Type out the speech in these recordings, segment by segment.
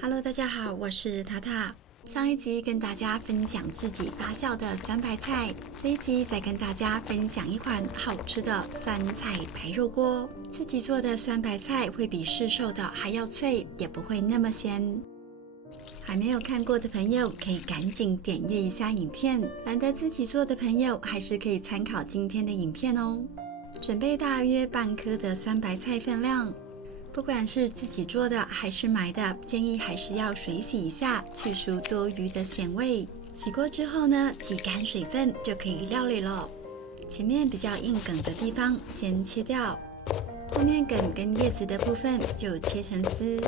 Hello， 大家好，我是塔塔。上一集跟大家分享自己发酵的酸白菜，这一集再跟大家分享一款好吃的酸菜白肉锅。自己做的酸白菜会比市售的还要脆，也不会那么咸。还没有看过的朋友可以赶紧点阅一下影片，懒得自己做的朋友还是可以参考今天的影片哦。准备大约半颗的酸白菜分量。不管是自己做的还是买的，建议还是要水洗一下，去除多余的咸味。洗过之后呢，挤干水分就可以料理了。前面比较硬梗的地方先切掉，后面梗跟叶子的部分就切成丝。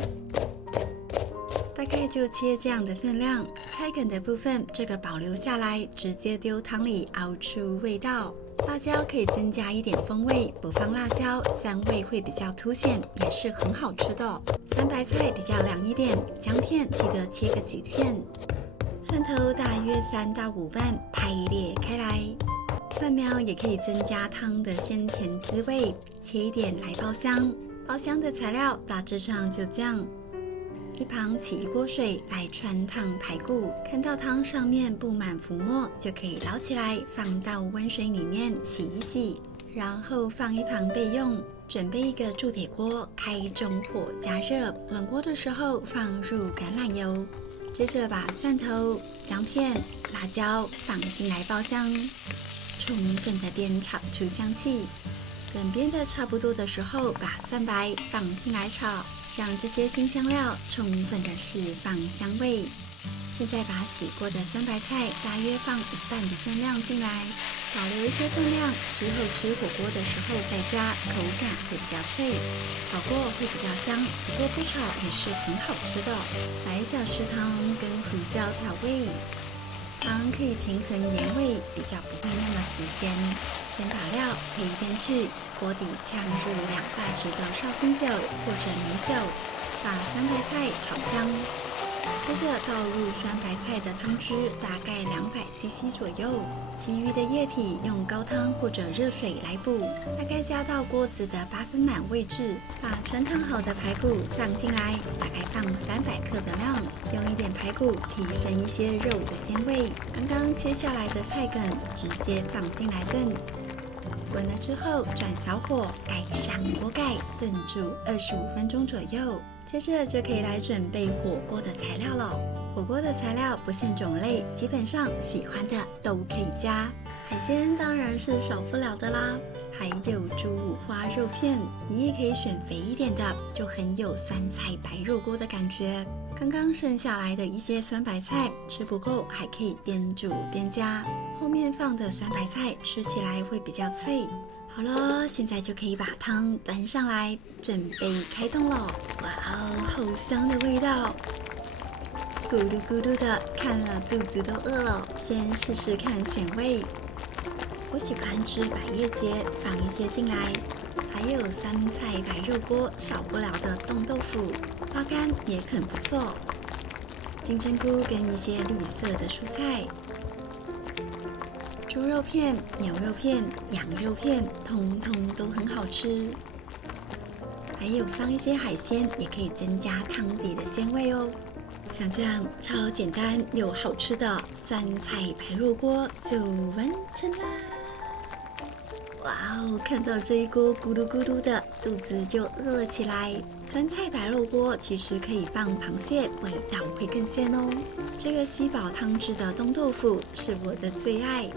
大概就切这样的分量，菜梗的部分这个保留下来，直接丢汤里熬出味道。辣椒可以增加一点风味，不放辣椒，香味会比较凸显，也是很好吃的。酸白菜比较凉一点，姜片记得切个几片。蒜头大约3到5瓣，排列开来。蒜苗也可以增加汤的鲜甜滋味，切一点来爆香。爆香的材料大致上就这样。一旁起一锅水来穿烫排骨，看到汤上面布满浮沫，就可以捞起来放到温水里面洗一洗，然后放一旁备用。准备一个铸铁锅，开中火加热，冷锅的时候放入橄榄油，接着把蒜头、姜片、辣椒放进来爆香，充分的煸炒出香气。等煸的差不多的时候，把蒜白放进来炒，让这些辛香料充分的释放香味。现在把洗过的酸白菜大约放1半的分量进来，保留一些分量，之后吃火锅的时候再加，口感会比较脆，炒过会比较香，不过不炒也是很好吃的。来小匙汤跟胡椒调味，汤可以平衡盐味，比较不会那么死咸。先把料切一边去，锅底呛入2大匙的绍兴酒或者米酒，把酸白菜炒香。接着倒入酸白菜的汤汁，大概200cc 左右，其余的液体用高汤或者热水来补，大概加到锅子的8分满位置。把穿烫好的排骨放进来，大概放300克的量，用一点排骨提升一些肉的鲜味。刚刚切下来的菜梗直接放进来炖。滚了之后，转小火，盖上锅盖，炖煮25分钟左右。接着就可以来准备火锅的材料了。火锅的材料不限种类，基本上喜欢的都可以加。海鲜当然是少不了的啦，还有猪五花肉片，你也可以选肥一点的，就很有酸菜白肉锅的感觉。刚刚剩下来的一些酸白菜，吃不够还可以边煮边加。后面放的酸白菜吃起来会比较脆。好了，现在就可以把汤端上来，准备开动了。哇哦，好香的味道，咕噜咕噜的，看了肚子都饿了。先试试看咸味，我喜欢吃百叶结，放一些进来。还有酸菜白肉锅少不了的冻豆腐，花干也很不错。金针菇跟一些绿色的蔬菜。猪肉片、牛肉片、羊肉片，通通都很好吃。还有放一些海鲜，也可以增加汤底的鲜味哦。像这样超简单又好吃的酸菜白肉锅就完成啦！哇哦，看到这一锅咕噜咕噜的，肚子就饿了起来。酸菜白肉锅其实可以放螃蟹，味道会更鲜哦。这个吸饱汤汁的冻豆腐是我的最爱。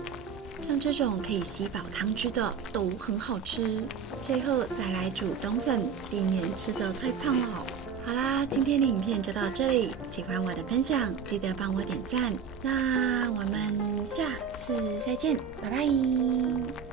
像这种可以吸饱汤汁的都很好吃。最后再来煮冬粉，避免吃得太胖了。好啦，今天的影片就到这里。喜欢我的分享，记得帮我点赞。那我们下次再见，拜拜。